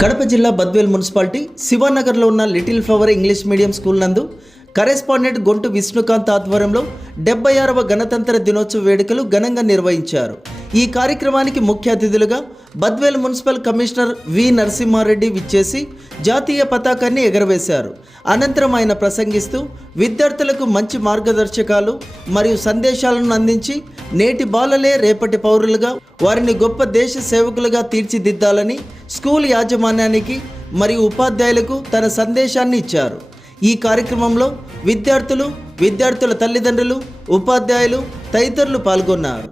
కడప జిల్లా బద్వేల్ మున్సిపాలిటీ శివానగర్లో ఉన్న little flower English medium school నందు కరెస్పాండెంట్ గొంటు విష్ణుకాంత్ ఆధ్వర్యంలో 76వ గణతంత్ర దినోత్సవ వేడుకలు ఘనంగా నిర్వహించారు. ఈ కార్యక్రమానికి ముఖ్య అతిథులుగా Badvel municipal commissioner V Narasimha Reddy విచ్చేసి జాతీయ పతాకాన్ని ఎగరవేశారు. అనంతరం ఆయన ప్రసంగిస్తూ విద్యార్థులకు మంచి మార్గదర్శకాలు మరియు సందేశాలను అందించి నేటి బాలలే రేపటి పౌరులుగా వారిని గొప్ప దేశ సేవకులుగా తీర్చిదిద్దాలని స్కూల్ యాజమాన్యానికి మరియు ఉపాధ్యాయులకు తన సందేశాన్ని ఇచ్చారు. ఈ కార్యక్రమంలో విద్యార్థుల తల్లిదండ్రులు, ఉపాధ్యాయులు తదితరులు పాల్గొన్నారు.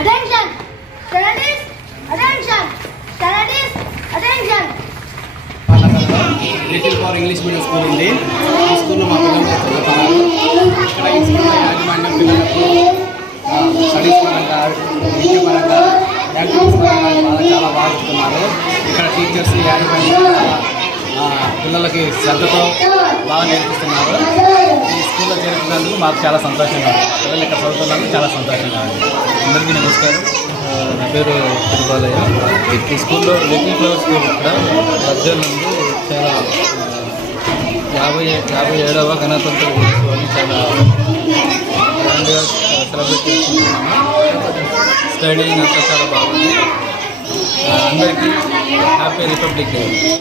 Attention! Studies! Attention! Studies! Attention! Little flower English medium school ఉంది. ఈ స్కూల్లో మా పిల్లలు చదువుతున్నారు. ఇక్కడ ఈ స్కూల్లో యాజమాన్యం పిల్లలకు స్టడీస్ పరంగా, విద్య పరంగా, యాక్టివిటీస్ పరంగా చాలా బాగా ఇస్తున్నారు. ఇక్కడ టీచర్స్ యాజమాన్యం పిల్లలకి శ్రద్ధతో బాగా నేర్పిస్తున్నారు. ఈ స్కూల్లో చేరుతున్నందుకు మాకు చాలా సంతోషంగా ఉంది. పిల్లలు ఇక్కడ చదువుతున్నందుకు చాలా సంతోషంగా ఉంది. అందరికీ నమస్కారం. నా పేరు తిరుపాలయ్య. ఈ స్కూల్లో లిటిల్ ఫ్లవర్ స్కూల్ ఇక్కడ బద్వేల్ నుండి చాలా 57వ గణతంత్ర దినోత్సవాన్ని చాలా గ్రాండ్గా సెలబ్రేట్ చేసుకుంటున్నాము. స్టడీ అంతా చాలా బాగుంది. అందరికీ హ్యాపీ రిపబ్లిక్ డే.